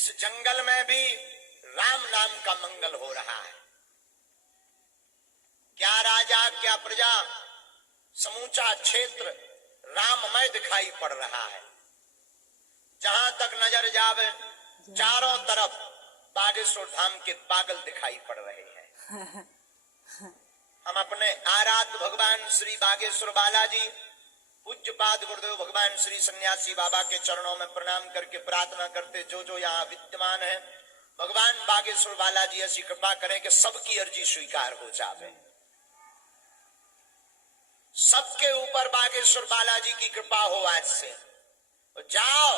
इस जंगल में भी राम नाम का मंगल हो रहा है। क्या राजा क्या प्रजा, समूचा क्षेत्र राममय दिखाई पड़ रहा है। जहां तक नजर जावे चारों तरफ बागेश्वर धाम के पागल दिखाई पड़ रहे हैं। हम अपने आराध्य भगवान श्री बागेश्वर बालाजी पूज्यपाद गुरुदेव भगवान श्री सन्यासी बाबा के चरणों में प्रणाम करके प्रार्थना करते, जो यहाँ विद्यमान है भगवान बागेश्वर बालाजी ऐसी कृपा करें कि सबकी अर्जी स्वीकार हो जावे। सबके ऊपर बागेश्वर बालाजी की कृपा हो आज से। जाओ,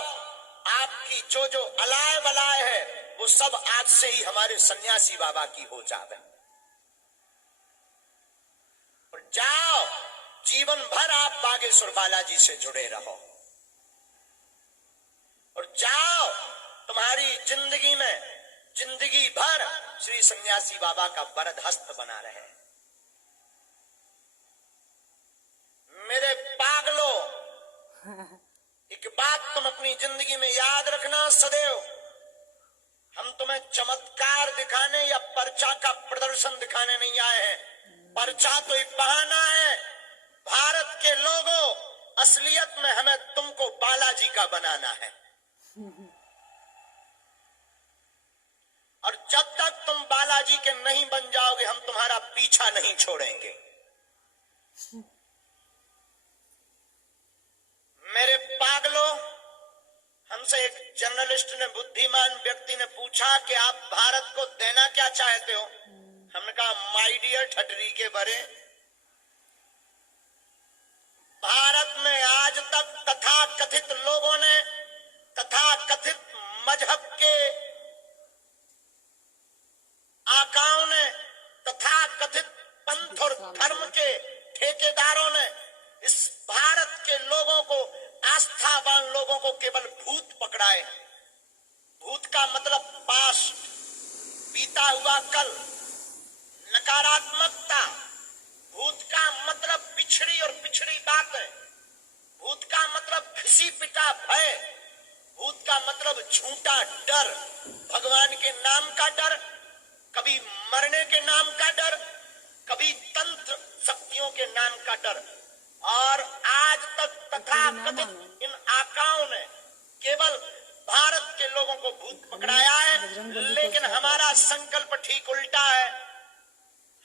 आपकी जो अलाय बलाय है वो सब आज से ही हमारे सन्यासी बाबा की हो जावे। और जाओ, जीवन भर आप बागेश्वर बालाजी से जुड़े रहो। और जाओ, तुम्हारी जिंदगी में जिंदगी भर श्री सन्यासी बाबा का वरद हस्त बना रहे। मेरे पागलों, एक बात तुम अपनी जिंदगी में याद रखना सदैव, हम तुम्हें चमत्कार दिखाने या पर्चा का प्रदर्शन दिखाने नहीं आए हैं। पर्चा तो एक बहाना है। भारत के लोगों, असलियत में हमें तुमको बालाजी का बनाना है। और जब तक तुम बालाजी के नहीं बन जाओगे हम तुम्हारा पीछा नहीं छोड़ेंगे। मेरे पागलों, हमसे एक जर्नलिस्ट ने, बुद्धिमान व्यक्ति ने पूछा कि आप भारत को देना क्या चाहते हो। हमने कहा माय डियर ठटरी के बरे, भारत में आज तक तथाकथित लोगों ने, तथाकथित मजहब के आकाओं ने, तथाकथित पंथ और धर्म के ठेकेदारों ने इस भारत के लोगों को, आस्थावान लोगों को केवल भूत पकड़ाए। भूत का मतलब पास्ट, बीता हुआ कल, नकारात्मकता। भूत का मतलब पिछड़ी और पिछड़ी बातें। भूत का मतलब घिसी पिटा भय। भूत का मतलब झूठा डर, भगवान के नाम का डर, कभी मरने के नाम का डर, कभी तंत्र शक्तियों के नाम का डर। और आज तक तथाकथित इन आकाओं ने केवल भारत के लोगों को भूत पकड़ाया है। लेकिन हमारा संकल्प ठीक उल्टा है,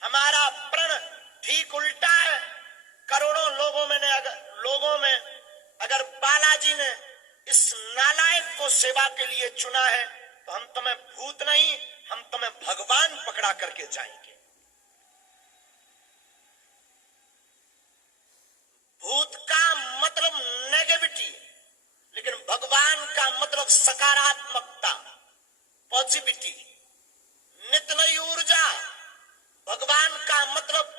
हमारा प्रण ठीक उल्टा है। करोड़ों लोगों में अगर बालाजी ने इस नालायक को सेवा के लिए चुना है तो हम तुम्हें भूत नहीं, हम तुम्हें भगवान पकड़ा करके जाएंगे। भूत का मतलब नेगेटिविटी, लेकिन भगवान का मतलब सकारात्मकता, पॉजिटिविटी, नित्य नई ऊर्जा। भगवान का मतलब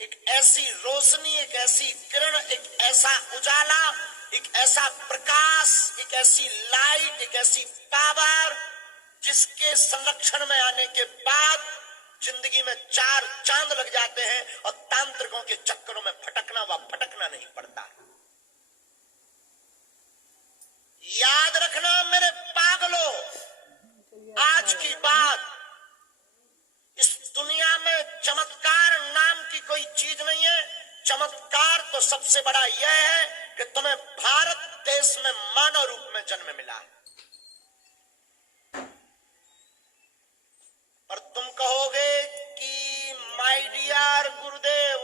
एक ऐसी रोशनी, एक ऐसी किरण, एक ऐसा उजाला, एक ऐसा प्रकाश, एक ऐसी लाइट, एक ऐसी पावर जिसके संरक्षण में आने के बाद जिंदगी में 4 चांद लग जाते हैं और तांत्रिकों के चक्करों में भटकना नहीं पड़ता। याद रखना मेरे पागलों, आज की बात, इस दुनिया में चमत्कार नाम की कोई चीज नहीं है। चमत्कार तो सबसे बड़ा यह है कि तुम्हें भारत देश में मानव रूप में जन्म मिला है। और तुम कहोगे कि माय डियर गुरुदेव,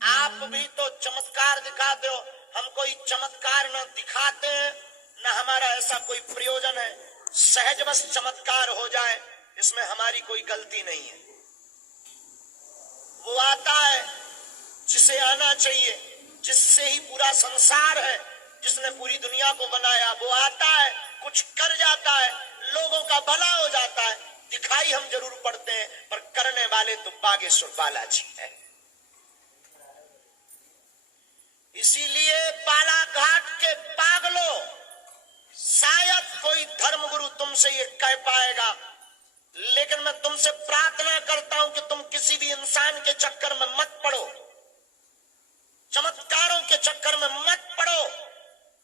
आप भी तो चमत्कार दिखाते हो। हम कोई चमत्कार न दिखाते हैं, न हमारा ऐसा कोई प्रयोजन है। सहजवश चमत्कार हो जाए, इसमें हमारी कोई गलती नहीं है। वो आता है जिसे आना चाहिए, जिससे ही पूरा संसार है, जिसने पूरी दुनिया को बनाया। वो आता है, कुछ कर जाता है, लोगों का भला हो जाता है। दिखाई हम जरूर पड़ते हैं, पर करने वाले तो बागेश्वर बालाजी है। इसीलिए बालाघाट के पागलों, शायद कोई धर्मगुरु तुमसे ये कह पाएगा, लेकिन मैं तुमसे प्रार्थना करता हूं कि तुम किसी भी इंसान के चक्कर में मत पड़ो, चमत्कारों के चक्कर में मत पड़ो।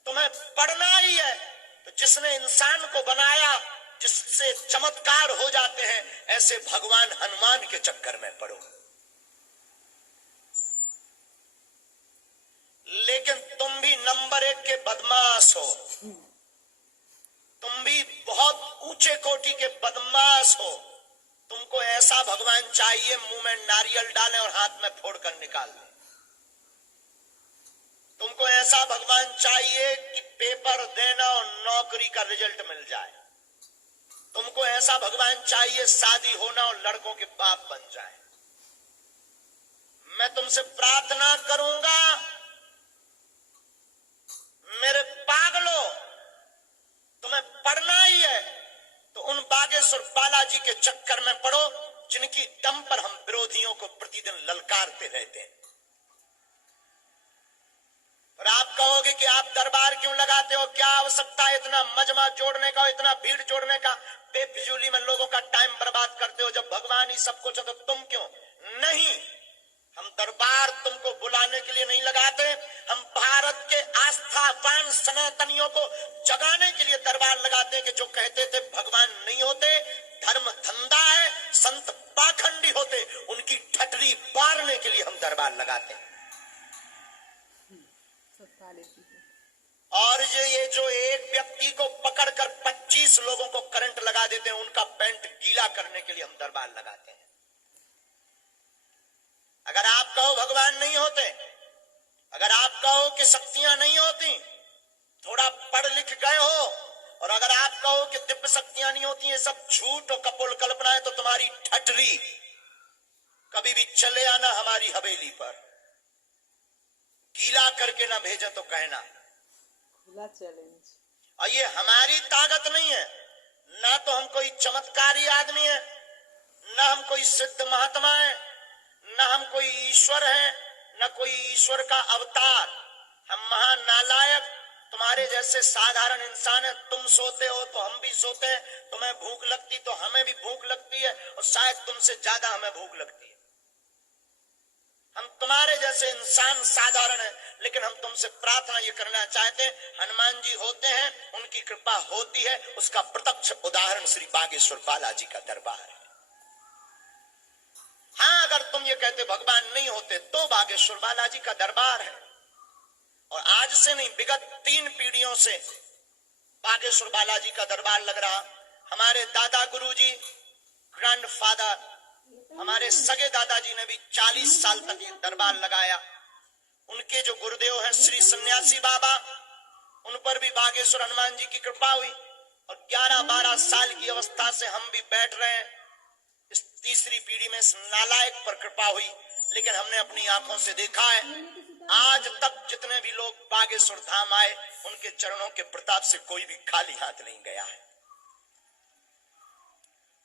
तुम्हें पढ़ना ही है तो जिसने इंसान को बनाया जिससे चमत्कार हो जाते हैं, ऐसे भगवान हनुमान के चक्कर में पड़ो। लेकिन तुम भी नंबर 1 के बदमाश हो, तुम भी बहुत ऊंचे कोटि के बदमाश हो। तुमको ऐसा भगवान चाहिए मुंह में नारियल डालें और हाथ में फोड़कर निकाल दें। तुमको ऐसा भगवान चाहिए कि पेपर देना और नौकरी का रिजल्ट मिल जाए। तुमको ऐसा भगवान चाहिए शादी होना और लड़कों के बाप बन जाए। मैं तुमसे प्रार्थना करूंगा, मेरे पागलों, तुम्हें पढ़ना ही है तो उन बागेश्वर बालाजी के चक्कर में पड़ो जिनकी दम पर हम विरोधियों को प्रतिदिन ललकारते रहते हैं। और आप कहोगे कि आप दरबार क्यों लगाते हो, क्या आवश्यकता है इतना मजमा जोड़ने का, इतना भीड़ जोड़ने का, बेफिजूली में लोगों का टाइम बर्बाद करते हो, जब भगवान ही सब कुछ है तो तुम क्यों नहीं। हम दरबार तुमको बुलाने के लिए नहीं लगाते, हम भारत के आस्थावान सनातनियों को जगाने के लिए दरबार लगाते हैं कि जो कहते थे भगवान नहीं होते, धर्म धंधा है, संत पाखंडी होते, उनकी ठटरी बारने के लिए हम दरबार लगाते हैं। और ये जो एक व्यक्ति को पकड़कर 25 लोगों को करंट लगा देते हैं, उनका पैंट गीला करने के लिए हम दरबार लगाते हैं। अगर आप कहो भगवान नहीं होते, अगर आप कहो कि शक्तियां नहीं होती, थोड़ा पढ़ लिख गए हो, और अगर आप कहो कि दिव्य शक्तियां नहीं होती, ये सब झूठ और कपोल कल्पना है, तो तुम्हारी ठटरी कभी भी चले आना हमारी हवेली पर, गीला करके ना भेजे तो कहना। खुला चैलेंज। और ये हमारी ताकत नहीं है, ना तो हम कोई चमत्कारी आदमी है, ना हम कोई सिद्ध महात्मा है, ना हम कोई ईश्वर है, ना कोई ईश्वर का अवतार। हम महानालायक तुम्हारे जैसे साधारण इंसान है। तुम सोते हो तो हम भी सोते हैं, तुम्हें भूख लगती तो हमें भी भूख लगती है, और शायद तुमसे ज्यादा हमें भूख लगती है। हम तुम्हारे जैसे इंसान साधारण है, लेकिन हम तुमसे प्रार्थना ये करना चाहते हैं, हनुमान जी होते हैं, उनकी कृपा होती है, उसका प्रत्यक्ष उदाहरण श्री बागेश्वर बालाजी का दरबार है। हाँ, अगर तुम ये कहते भगवान नहीं होते तो बागेश्वर बालाजी का दरबार है। और आज से नहीं, विगत 3 पीढ़ियों से बागेश्वर बालाजी का दरबार लग रहा। हमारे दादा गुरुजी, ग्रैंडफादर, हमारे सगे दादाजी ने भी 40 साल तक ये दरबार लगाया। उनके जो गुरुदेव हैं श्री सन्यासी बाबा, उन पर भी बागेश्वर हनुमान जी की कृपा हुई, और 11-12 साल की अवस्था से हम भी बैठ रहे हैं। इस तीसरी पीढ़ी में इस नालायक पर कृपा हुई, लेकिन हमने अपनी आंखों से देखा है, आज तक जितने भी लोग बागेश्वर धाम आए, उनके चरणों के प्रताप से कोई भी खाली हाथ नहीं गया है।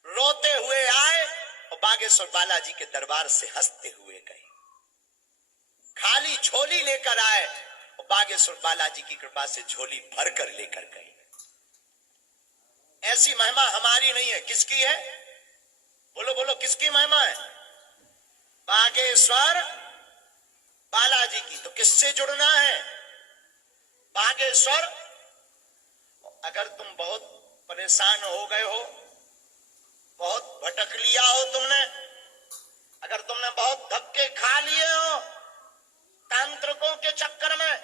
रोते हुए आए और बागेश्वर बालाजी के दरबार से हंसते हुए गए। खाली झोली लेकर आए और बागेश्वर बालाजी की कृपा से झोली भरकर लेकर गए। ऐसी महिमा हमारी नहीं है, किसकी है? बोलो बोलो, किसकी महिमा है? बागेश्वर बालाजी की। तो किससे जुड़ना है? बागेश्वर। अगर तुम बहुत परेशान हो गए हो, बहुत भटक लिया हो तुमने, अगर तुमने बहुत धक्के खा लिए हो तांत्रिकों के चक्कर में,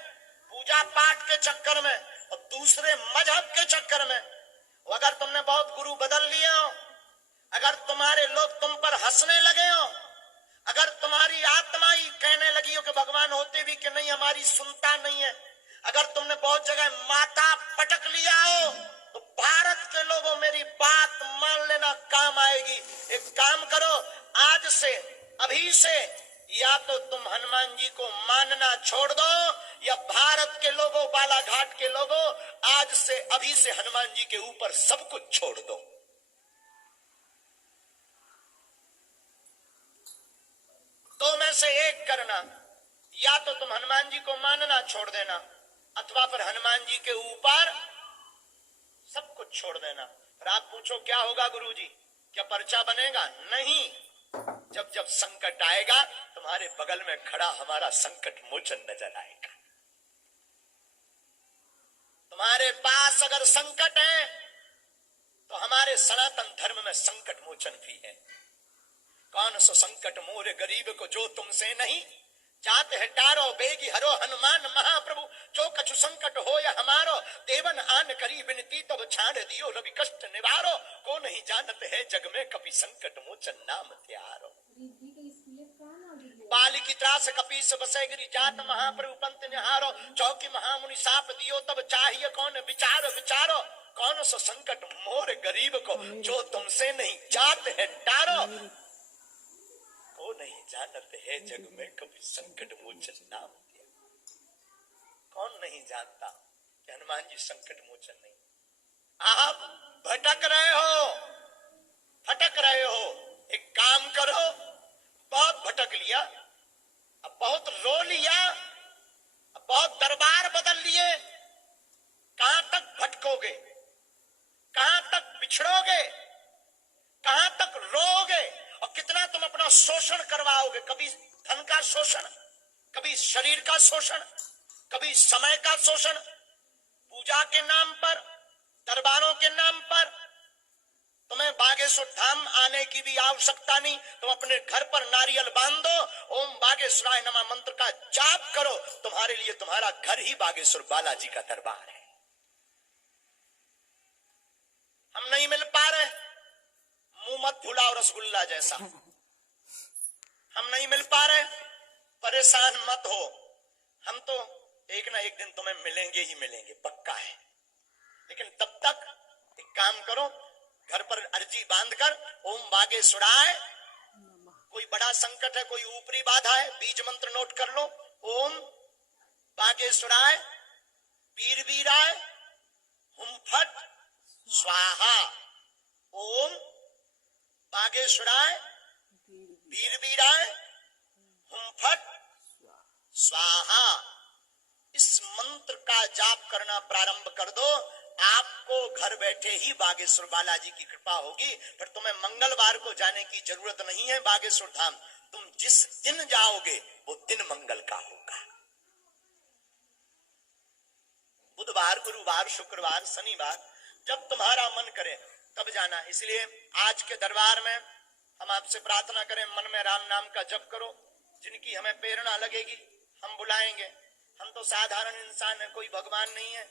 पूजा पाठ के चक्कर में और दूसरे मजहब के चक्कर में, अगर तुमने बहुत गुरु बदल लिए हो, अगर तुम्हारे लोग तुम पर हंसने लगे हो, अगर तुम्हारी आत्मा ही कहने लगी हो कि भगवान होते भी कि नहीं, हमारी सुनता नहीं है, अगर तुमने बहुत जगह माथा पटक लिया हो, तो भारत के लोगों मेरी बात मान लेना, काम आएगी। एक काम करो, आज से, अभी से, या तो तुम हनुमान जी को मानना छोड़ दो, या भारत के लोगों, बालाघाट के लोगों, आज से, अभी से हनुमान जी के ऊपर सब कुछ छोड़ दो। दो में से एक करना, या तो तुम हनुमान जी को मानना छोड़ देना, अथवा फिर हनुमान जी के ऊपर सब कुछ छोड़ देना। फिर आप पूछो क्या होगा गुरुजी, क्या पर्चा बनेगा? नहीं। जब जब संकट आएगा, तुम्हारे बगल में खड़ा हमारा संकट मोचन नजर आएगा। तुम्हारे पास अगर संकट है तो हमारे सनातन धर्म में संकट मोचन भी है। कौन सो संकट मोरे गरीब को जो तुमसे नहीं, जात है टारो बेगी हरो हनुमान महाप्रभु, जो कछु संकट हो या हमारो, देवन आन करी विनती तब छाड़ दियो रवि कष्ट निवारो, को नहीं जानत है जग में कपि संकट मोचन नाम त्यारो। बाल की त्रास कपीस बसे गिरी जात महाप्रभु पंत निहारो, चौकी महामुनि साप दियो तब चाहिए कौन विचार विचारो, कौन सो संकट मोर गरीब को जो तुमसे नहीं, जात है टारो को नहीं जानत है जग में कभी संकट मोचन नाम दिया। कौन नहीं जानता कि हनुमान जी संकट मोचन नहीं। आप भटक रहे हो, भटक रहे हो, एक काम करो, बहुत भटक लिया, अब बहुत रो लिया, अब बहुत दरबार बदल लिए, कहां तक भटकोगे, कहां तक बिछड़ोगे, कहां तक रोओगे और कितना तुम अपना शोषण करवाओगे। कभी धन का शोषण, कभी शरीर का शोषण, कभी समय का शोषण, पूजा के नाम पर, दरबारों के नाम पर। तुम्हें बागेश्वर धाम आने की भी आवश्यकता नहीं, तुम अपने घर पर नारियल बांध दो, ओम बागेश्वराय नमः मंत्र का जाप करो, तुम्हारे लिए तुम्हारा घर ही बागेश्वर बालाजी का दरबार है। हम नहीं मिल पा रहे, मुंह मत फुलाओ रसगुल्ला जैसा, हम नहीं मिल पा रहे, परेशान मत हो, हम तो एक ना एक दिन तुम्हें मिलेंगे ही मिलेंगे, पक्का है। लेकिन तब तक एक काम करो, घर पर अर्जी बांधकर ओम बागेश्वराय, कोई बड़ा संकट है, कोई ऊपरी बाधा है, बीज मंत्र नोट कर लो, ओम बागेश्वराय वीर वीराय हुम फट स्वाहा, ओम बागेश्वराय वीर वीराय हुम फट स्वाहा। इस मंत्र का जाप करना प्रारंभ कर दो, आपको घर बैठे ही बागेश्वर बालाजी की कृपा होगी। फिर तुम्हें मंगलवार को जाने की जरूरत नहीं है बागेश्वर धाम, तुम जिस दिन जाओगे वो दिन मंगल का होगा। बुधवार, गुरुवार, शुक्रवार, शनिवार, जब तुम्हारा मन करे तब जाना। इसलिए आज के दरबार में हम आपसे प्रार्थना करें, मन में राम नाम का जप करो। जिनकी हमें प्रेरणा लगेगी हम बुलाएंगे। हम तो साधारण इंसान है, कोई भगवान नहीं है,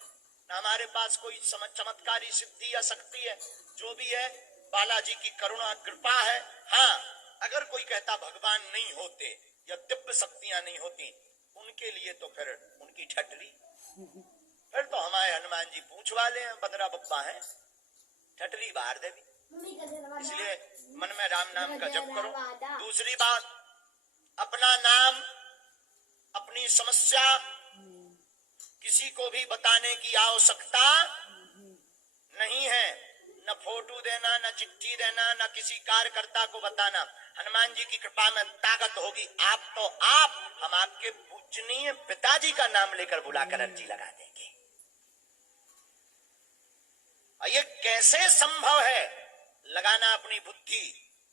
ना हमारे पास कोई चमत्कारी सिद्धि या शक्ति है। जो भी है बालाजी की करुणा कृपा है। हाँ, अगर कोई कहता भगवान नहीं होते या दिव्य शक्तियां नहीं होती, उनके लिए तो फिर उनकी ठटरी, फिर तो हमारे हनुमान जी पूंछ वाले हैं, बदरा बप्पा है, ठटरी बाहर देवी। इसलिए मन में राम नाम का जप करो। दूसरी बात, अपना नाम, अपनी समस्या किसी को भी बताने की आवश्यकता नहीं है। न फोटो देना, न चिट्ठी देना, न किसी कार्यकर्ता को बताना। हनुमान जी की कृपा में ताकत होगी, आप तो आप, हम आपके पूजनीय पिताजी का नाम लेकर बुलाकर अर्जी लगा देंगे। और ये कैसे संभव है? लगाना अपनी बुद्धि,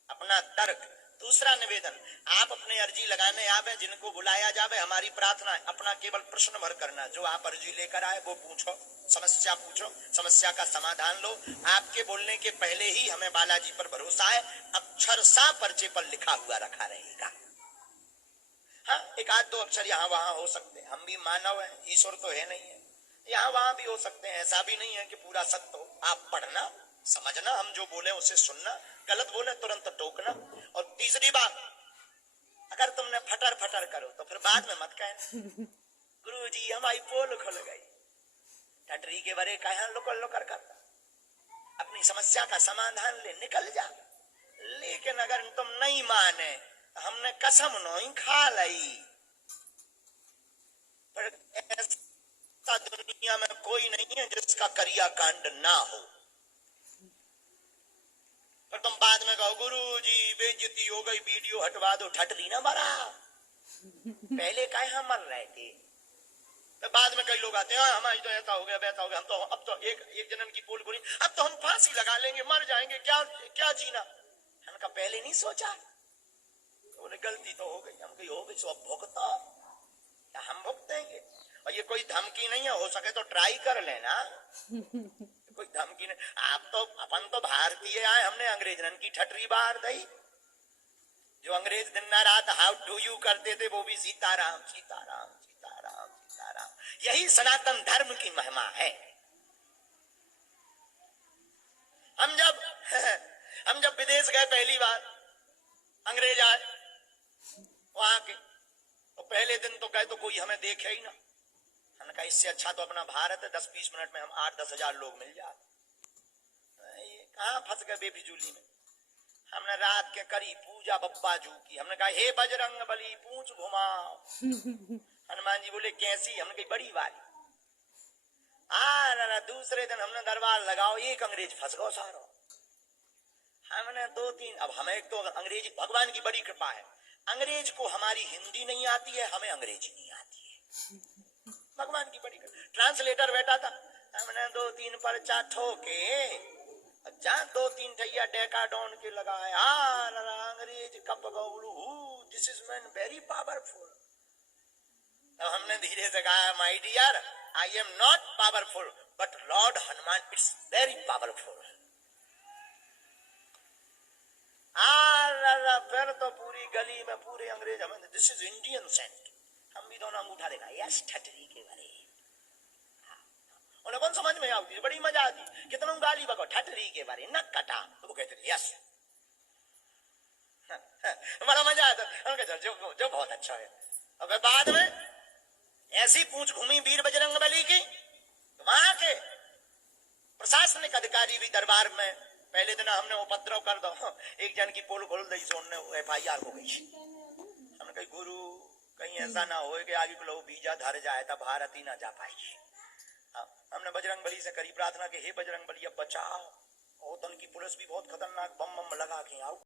अपना तर्क। दूसरा निवेदन, आप अपने अर्जी लगाने आवे, जिनको बुलाया जावे, हमारी प्रार्थना है अपना केवल प्रश्न भर करना। जो आप अर्जी लेकर आए वो पूछो, समस्या पूछो, समस्या का समाधान लो। आपके बोलने के पहले ही हमें बालाजी पर भरोसा है, अक्षरशः पर्चे पर लिखा हुआ रखा रहेगा। हाँ, एक आध दो अक्षर यहाँ वहां हो सकते हैं, हम भी मानव है, ईश्वर तो है नहीं है, यहाँ वहां भी हो सकते हैं। ऐसा भी नहीं है कि पूरा सत्य हो। आप पढ़ना, समझना, हम जो बोले उसे सुनना, गलत बोले तुरंत टोकना। और तीसरी बात, अगर तुमने फटर फटर करो तो फिर बाद में मत कहना गुरुजी हमारी पोल खुल गई, ठटरी के बरे कहा लुकर लुकर करता। अपनी समस्या का समाधान ले, निकल जा। लेकिन अगर तुम नहीं माने, हमने कसम नहीं खा ली, पर ऐसा दुनिया में कोई नहीं है जिसका करिया कांड ना हो। पर तुम बाद में कहो गुरुजी बेइज्जती हो गई, वीडियो हटवा दो, ठटरी ना मरा, पहले काहे हम मर रहे थे। तो बाद में कई लोग आते हैं, हमारी तो ऐसा हो गया वैसा हो गया, हम तो अब तो एक जन्म की पोल खुली, अब तो हम फांसी लगा लेंगे, मर जाएंगे, क्या क्या जीना। हमका पहले नहीं सोचा, बोले गलती तो हो गई, हम कही हो गई सो अब भुगता, हम भुगतेंगे। और ये कोई धमकी नहीं है, हो सके तो ट्राई कर लेना, कोई धमकी ने, आप तो अपन तो भारतीय आए, हमने अंग्रेजन की ठटरी बार दई। जो अंग्रेज दिन रात हाउ डू यू करते थे, वो भी सीताराम सीताराम सीताराम सीताराम। यही सनातन धर्म की महिमा है। हम जब हम जब विदेश गए पहली बार, अंग्रेज आए वहां के, तो पहले दिन तो गए तो कोई हमें देखे ही ना। हमने कहा इससे अच्छा तो अपना भारत है, 10-20 मिनट में हम 8-10 हजार लोग मिल जाते। कहां फंस गए बेफिजूली में। हमने रात के करी पूजा बप्पा जू की। हमने कहा हे बजरंग बली पूंछ घुमाओ। हनुमान जी बोले कैसी? हमने कही बड़ी वाली। दूसरे दिन हमने दरबार लगाओ, एक अंग्रेज फंस गो सारो। हमने 2-3, अब हमें एक तो अंग्रेजी, भगवान की बड़ी कृपा है, अंग्रेज को हमारी हिंदी नहीं आती है, हमें अंग्रेजी नहीं आती है। भगवान की बड़ी कृपा। ट्रांसलेटर बैठा था, हमने 2-3 पर्चा ठोके, जहां 2-3 ठैया डेकाडोन के लगाए। अंग्रेज कप गौड़ू, this is man very powerful. तो हमने धीरे से कहा my dear, I am not powerful but lord Hanuman it's very powerful. फिर तो पूरी गली में पूरे अंग्रेज हमें, दिस इज इंडियन सेंट। हम भी दोनों अंगूठा देखा, यस ठटरी के बारे। उन्हें कौन समझ में आती, बड़ी मजा आती। कितना गाली बको, ठटरी के बारे न कटा, तो वो कहते यस। बड़ा मजा आता। जो बहुत अच्छा है। अब बाद में ऐसी पूंछ घूमी वीर बजरंग बली की, वहां के प्रशासनिक अधिकारी भी दरबार में, पहले दिन हमने उपद्रव कर दो, एक जन की पोल खोल दी, सोने FIR हो गई। हमने कही गुरु कहीं ऐसा ना हो कि आगे लोग वीजा धर जाए तब भारत ही ना जा पाएगी। हमने बजरंग बली से करी प्रार्थना कि हे बजरंग बली अब बचाओ। और तो उनकी पुलिस भी बहुत खतरनाक, बम बम लगा के आओ।